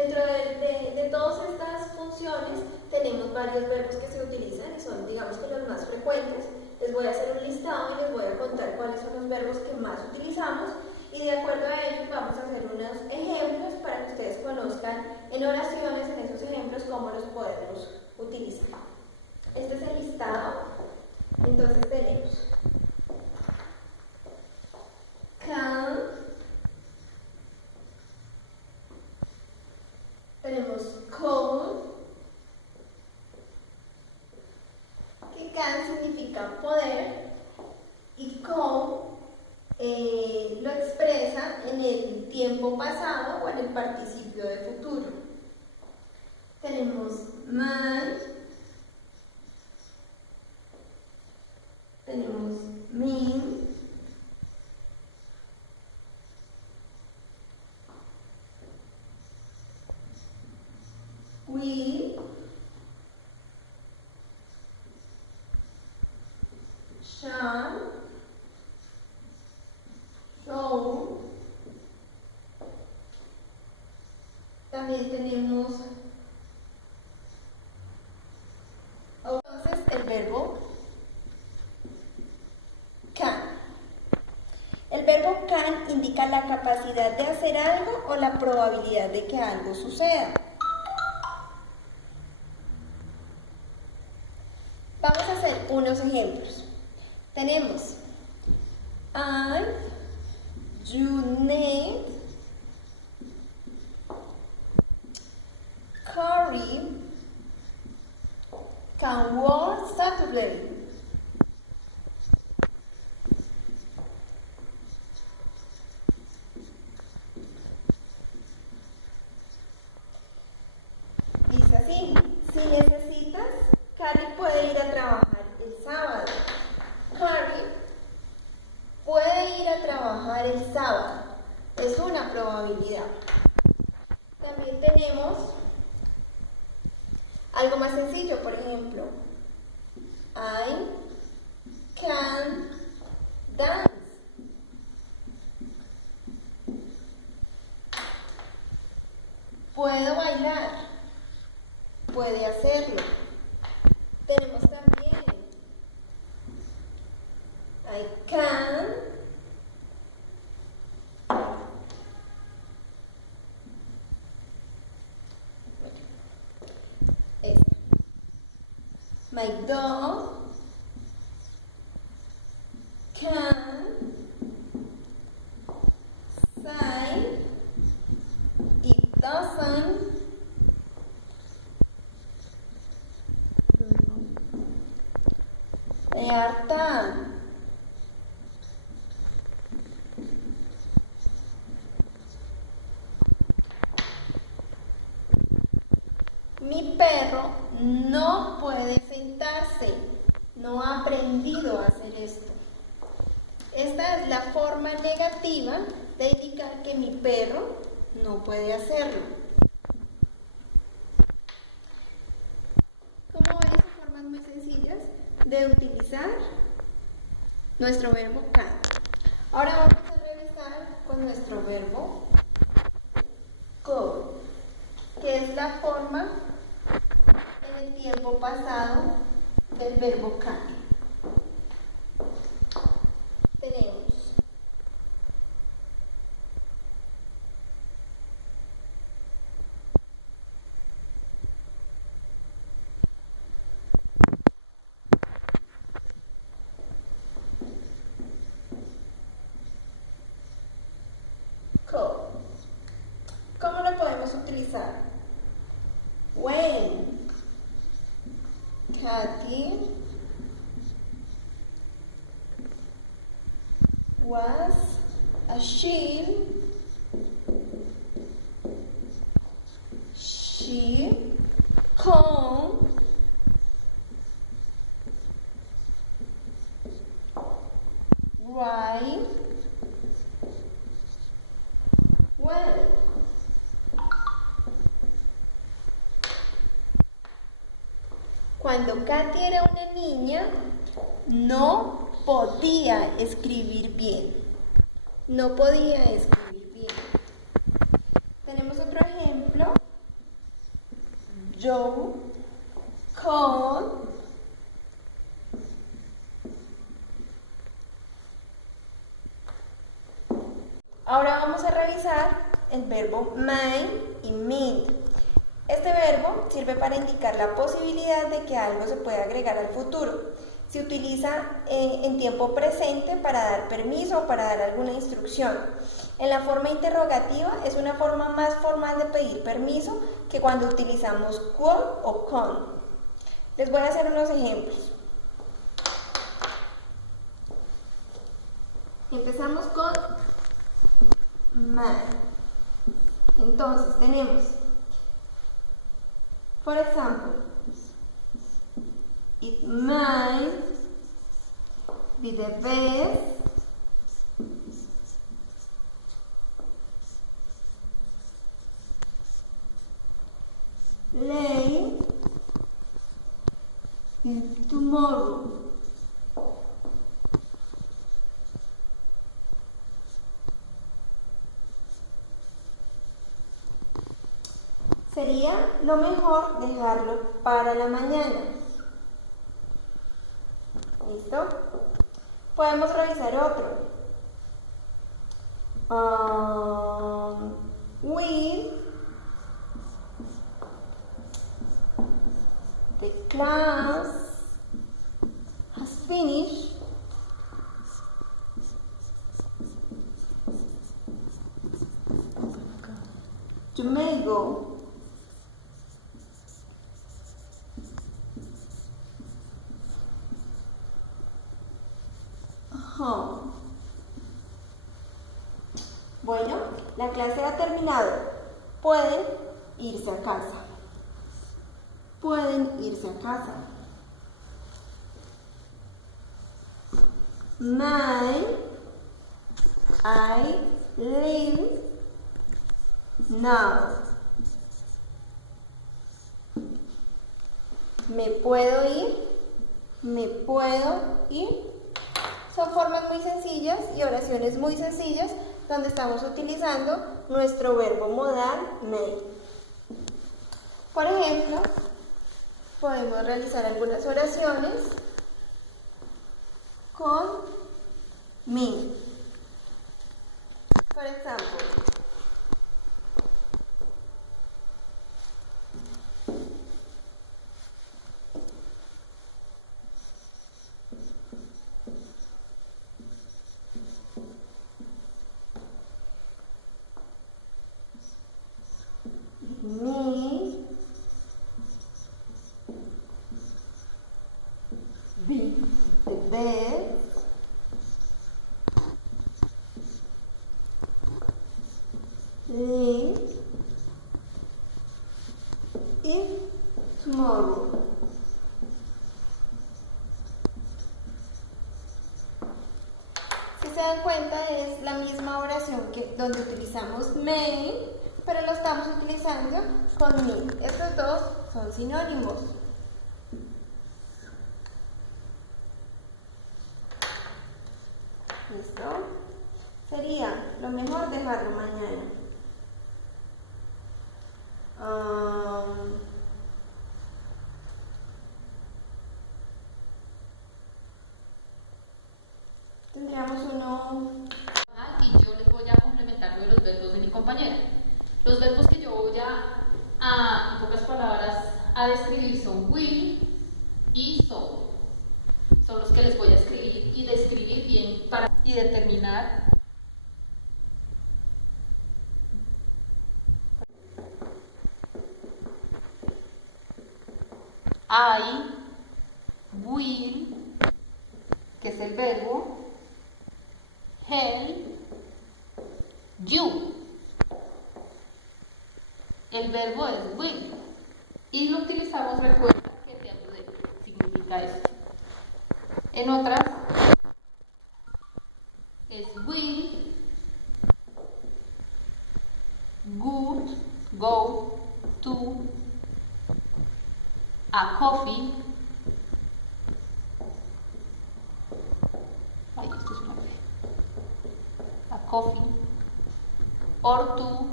Dentro de todas estas funciones tenemos varios verbos que se utilizan y son, digamos que los más frecuentes. Les voy a hacer un listado y les voy a contar cuáles son los verbos que más utilizamos y de acuerdo a ellos vamos a hacer unos ejemplos para que ustedes conozcan en oraciones, en esos ejemplos, cómo los podemos utilizar. Este es el listado. Entonces tenemos can, tenemos con, que can significa poder y con lo expresa en el tiempo pasado o en el participio de futuro. Tenemos man, tenemos min, we, shall, show. También tenemos entonces el verbo can. El verbo can indica la capacidad de hacer algo o la probabilidad de que algo suceda. Vamos a hacer unos ejemplos. Tenemos I, you need, Carrie can work Saturday. Dice así, si necesitas, Carrie puede ir a trabajar el sábado. Carrie puede ir a trabajar el sábado. Es una probabilidad. También tenemos algo más sencillo, por ejemplo, I can dance. Puedo bailar. Puede hacerlo. Tenemos también I can my dog can say it doesn't they are done. Mi perro no puede sentarse, no ha aprendido a hacer esto. Esta es la forma negativa de indicar que mi perro no puede hacerlo. Como ven, son formas muy sencillas de utilizar nuestro verbo can. Ahora vamos a revisar con nuestro verbo go, que es la forma en el tiempo pasado del verbo can. Tenemos go. ¿Cómo lo podemos utilizar? When Kathy was a she come right well. Cuando Katy era una niña, no podía escribir bien. No podía escribir bien. Tenemos otro ejemplo Joe called Ahora vamos a revisar el verbo might y meet. Este verbo sirve para indicar la posibilidad de que algo se pueda agregar al futuro. Se utiliza en tiempo presente para dar permiso o para dar alguna instrucción. En la forma interrogativa es una forma más formal de pedir permiso que cuando utilizamos could o con. Les voy a hacer unos ejemplos. Empezamos con might. Entonces tenemos, por ejemplo, it might be the best late tomorrow. Sería lo mejor dejarlo para la mañana. ¿Listo? Podemos revisar otro. Will the class has finished you may go. Bueno, la clase ha terminado. Pueden irse a casa. Pueden irse a casa. May I leave now? ¿Me puedo ir? ¿Me puedo ir? Son formas muy sencillas y oraciones muy sencillas donde estamos utilizando nuestro verbo modal may. Por ejemplo, podemos realizar algunas oraciones con me. Por ejemplo, me be the best late if tomorrow. Si se dan cuenta, es la misma oración que donde utilizamos may, pero lo estamos utilizando con me. Estos dos son sinónimos. ¿Listo? Sería lo mejor dejarlo mañana. Tendríamos uno. Y yo les voy a complementar lo de los verbos de mi compañera. Los verbos que yo voy en pocas palabras, a describir son will y so. Son los que les voy a escribir y describir bien y determinar. I will, que es el verbo, help you. El verbo es will y lo utilizamos, recuerda que te ayude, significa eso. En otras es will, good, go to a coffee. Esto es una fe. A coffee or to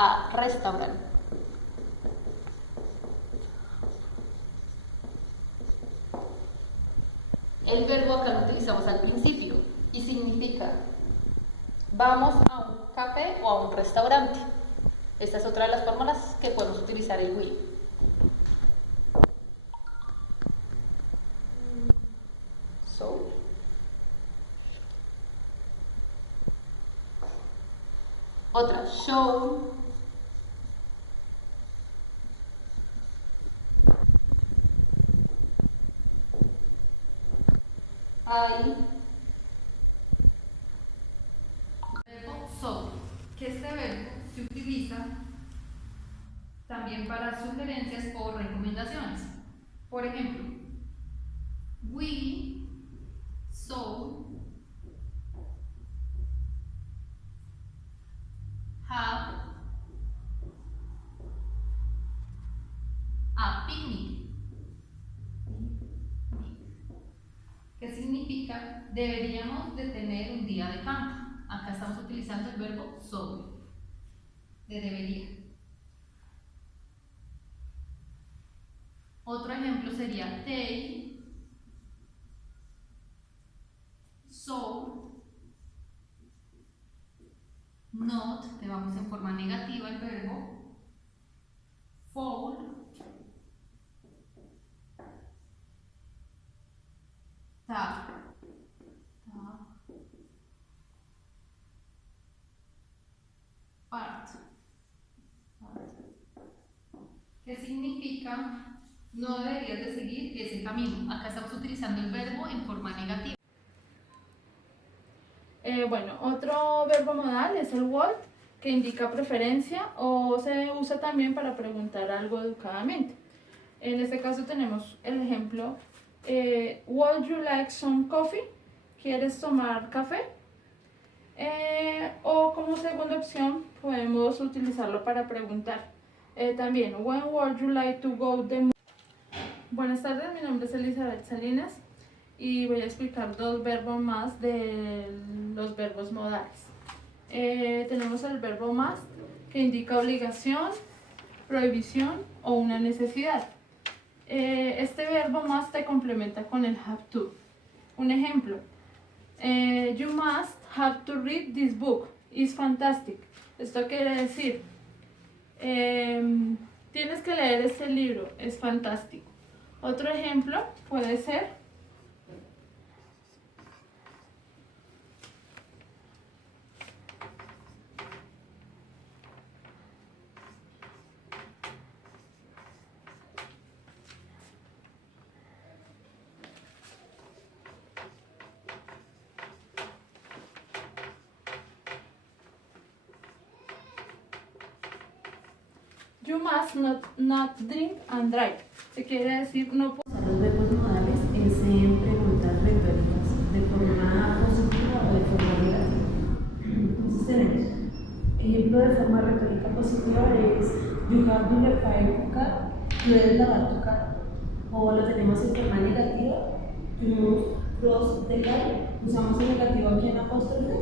a restaurant. El verbo acá lo utilizamos al principio y significa vamos a un café o a un restaurante. Esta es otra de las fórmulas que podemos utilizar el will. So. Otra, show. I. Verbo so, que este verbo se utiliza también para sugerencias o recomendaciones. Por ejemplo, we saw have a picnic. ¿Qué significa? Deberíamos de tener un día de campo. Acá estamos utilizando el verbo so, de debería. Otro ejemplo sería they saw not, llevamos en forma negativa el verbo fall tap part. ¿Qué significa? No deberías de seguir ese camino. Acá estamos utilizando el verbo en forma negativa. Bueno, otro verbo modal es el would, que indica preferencia o se usa también para preguntar algo educadamente. En este caso tenemos el ejemplo, would you like some coffee? ¿Quieres tomar café? O como segunda opción podemos utilizarlo para preguntar. También, when would you like to go the movie? Buenas tardes, mi nombre es Elizabeth Salinas y voy a explicar dos verbos más de los verbos modales. Tenemos el verbo must, que indica obligación, prohibición o una necesidad. Este verbo must se complementa con el have to. Un ejemplo, you must have to read this book, it's fantastic. Esto quiere decir, tienes que leer este libro, es fantástico. Otro ejemplo puede ser, you must not drink and drive. Se quiere decir no puedo. Los verbos modales es en preguntas retóricas de forma positiva o de forma negativa. Entonces tenemos ejemplo de forma retórica positiva es you have to reply tu carro, tú debes lavar tu carro. O lo tenemos en forma negativa, you must cross the line, usamos el negativo aquí en apóstrofe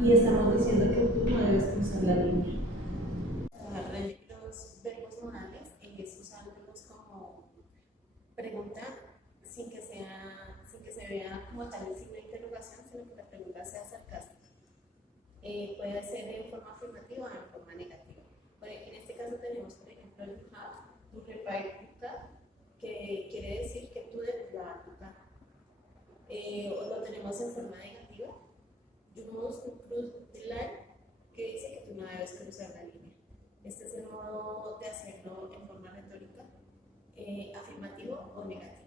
y estamos diciendo que tú no debes cruzar la línea. Los verbos modales es usándolos como pregunta sin que se vea como tal el signo de interrogación, sino que la pregunta sea sarcástica. Puede ser en forma afirmativa o en forma negativa. En este caso tenemos, por ejemplo, el have to repair tu car, que quiere decir que tú debes lavar tu carro. O lo tenemos en forma negativa, you must cross the line, que dice que tú no debes cruzar la línea. Este es el modo de hacerlo en forma retórica, afirmativo o negativo.